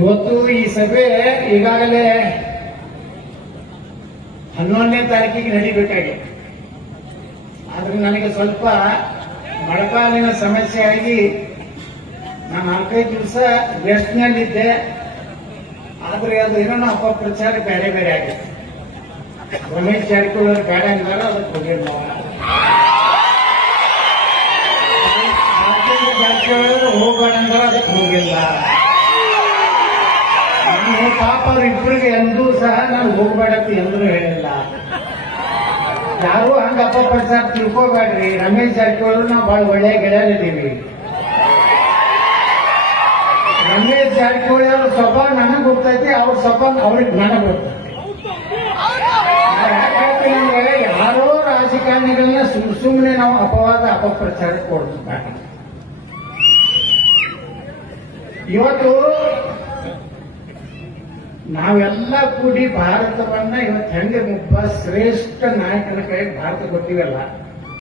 ಇವತ್ತು ಈ ಸಭೆ ಈಗಾಗಲೇ ಹನ್ನೊಂದನೇ ತಾರೀಕಿಗೆ ನಡೀಬೇಕಾಗಿದೆ. ಆದ್ರೆ ನನಗೆ ಸ್ವಲ್ಪ ಮಳೆಕಾಲಿನ ಸಮಸ್ಯೆ ಆಗಿ ನಾನು ನಾಲ್ಕೈದು ದಿವಸ ರೆಸ್ಟ್ನಲ್ಲಿದ್ದೆ. ಆದ್ರೆ ಅದು ಏನೋ ಅಪಪ್ರಚಾರ ಬೇರೆ ಬೇರೆ ಆಗಿದೆ. ರಮೇಶ್ ಜಾರಕಿಹೊಳಿ ಬೇಡ ಅಂದಾರ ಅದಕ್ಕೆ ಹೋಗಿಲ್ಲ ರಾಜೇಂದ್ರ ಜಾರಕಿಹೊಳಿ ಅವರು ಹೋಗೋಣ ಅದಕ್ಕೆ ಹೋಗಿಲ್ಲ. ನಾನು ಪಾಪ ಅವ್ರಿಬ್ಬರಿಗೆ ಎಂದೂ ಸಹ ನಾನು ಹೋಗ್ಬೇಡಂತ ಎಂದೂ ಹೇಳಿಲ್ಲ. ಯಾರು ಹಂಗ ಅಪಪ್ರಚಾರ ತಿಳ್ಕೋಬೇಡ್ರಿ. ರಮೇಶ್ ಜಾರಕಿಹೊಳಿ ನಾವು ಬಹಳ ಒಳ್ಳೆಯ ಗೆಳೆಯರಿದ್ದೀವಿ. ರಮೇಶ್ ಜಾರಕಿಹೊಳಿ ಅವ್ರ ಸ್ವಭಾವ ನನಗೆ ಗೊತ್ತೈತಿ, ಅವ್ರ ಸ್ವಭಾವ ಅವ್ರಿಗೆ ನನಗೆ ಗೊತ್ತೈತಿ. ಯಾರೋ ರಾಜಕಾರಣಿಗಳನ್ನ ಸುಮ್ ಸುಮ್ಮನೆ ನಾವು ಅಪವಾದ ಅಪಪ್ರಚಾರ ಕೊಡ್ತಾರೆ ಇವತ್ತು ನಾವೆಲ್ಲ ಕೂಡಿ ಭಾರತವನ್ನ ಇವತ್ತು ಹೆಂಗೆ ಒಬ್ಬ ಶ್ರೇಷ್ಠ ನಾಯಕನ ಕೈ ಭಾರತ ಕೊಟ್ಟಿವಲ್ಲ